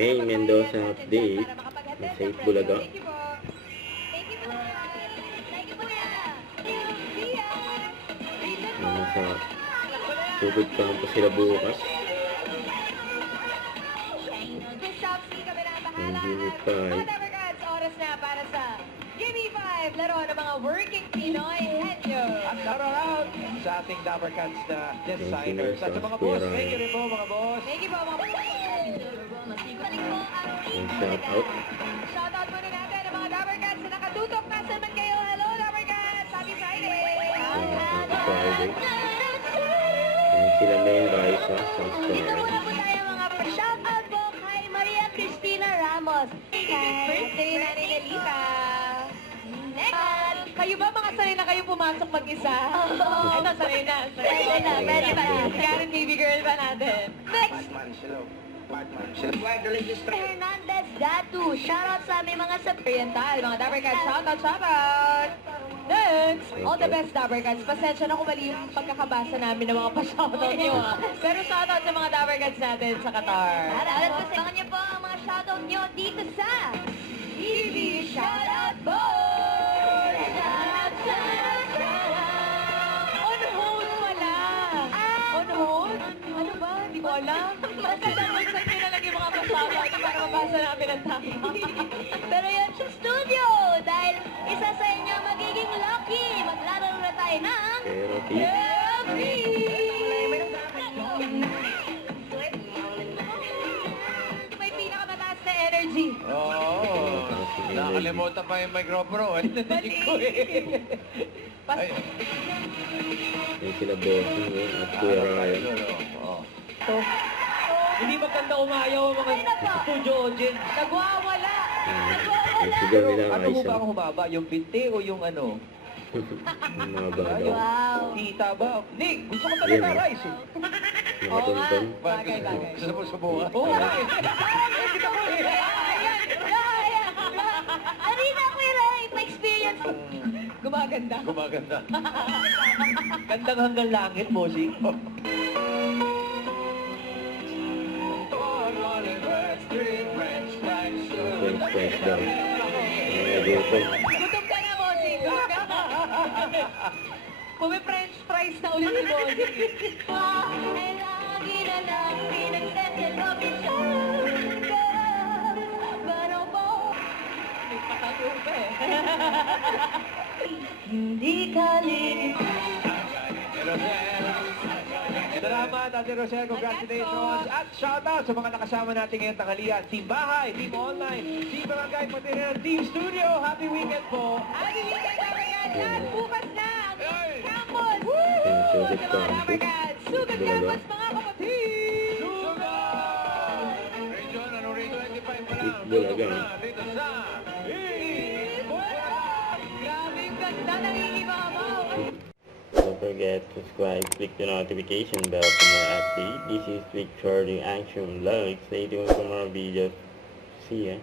May Mendoza update. Nasa Itbulaga. Nasa Sugod Campus sila bukas. Ang Unit 5. Oras na para sa Gimme 5, laro ng mga working Pinoy henyo. At laro out sa ating Dapper Cats na designers. At sa mga boss, thank you rin po mga boss. Thank you po mga Shout out. Shout out muna natin ang mga Dapper Cats na nakatutok. Nasaan man kayo? Hello Dapper Cats! Happy Friday! Happy Friday. Ayan sila May Raisa sa Dito Square. muna po tayo mga shout out po kay Maria Cristina Ramos. Birthday na ni Nelita. At kayo ba mga sanay na kayo pumasok mag-isa? Ito, sanay na. Sanay na. Ready pa na. Karen baby girl pa natin. Next! Hernandez Datu. Shoutout sa aming mga oriental. Mga Dapper Cats. Shoutout! Next! All the best, Dapper Cats. Pasensya na kung mali yung pagkakabasa namin ng mga pa-shoutout nyo. Pero shoutout sa mga Dapper Cats natin sa Qatar. At pasakan niyo po ang mga shoutout niyo dito sa TV Shoutout Board! On hold wala. On hold? Ano ba? Hindi ko alam. Basta dapat sa inyo na lang yung mga pa-shoutout para mabasa namin ang tama. Pero yan sa studio dahil isa sa inyo magiging lucky. Maglaro na tayo ng Pero May pinakamataas na energy. Oo. Nakalimutan pa yung microphone. Ano natinig ko eh. Ay, Ayan sila Bossing at Kuya Ryan. Oo. Hindi maganda umayaw ang mga studio audience. Nagwawala. Ang sigaw nila Ano mo ba Raisa. ang humaba? Yung binti o yung ano? Ang mga badaw. wow. Kita ba? Nick, gusto ko Yan, talaga oh. rice eh. Nakatuntun. Bagay. Gusto mo subukan? Oo, bakit? Arina ko yung pa-experience. Gumaganda. Gumaganda. Gandang hanggang langit, bossing. French fries daw. Mga gutom. Gutom ka na, Bossing. Gutom ka na. Pumi-French fries na ulit si Bossing. Ay lagi na lang pinagseselopin siya. Pero po, May patago pa eh. hindi ka lilipad. Salamat, Ate Rosel. Congratulations. At shoutout sa mga nakasama natin ngayong tanghalian. Team Bahay, Team Online, Team Barangay, pati rin ang Team Studio. Happy weekend po. Happy weekend, Dapper Cats. At bukas na ang campus. Ayan, Sugod Sa mga Dapper Campus. Cats. Sugod campus, mga kapatid. Sugar! Region, anong region? 95 pa lang. Itbulaga. Dito sa Grabe yung ganda ng iibabaw. Don't forget to subscribe, click the notification bell for more updates. This is Victor the Action Vlog. Stay tuned for more videos. See ya.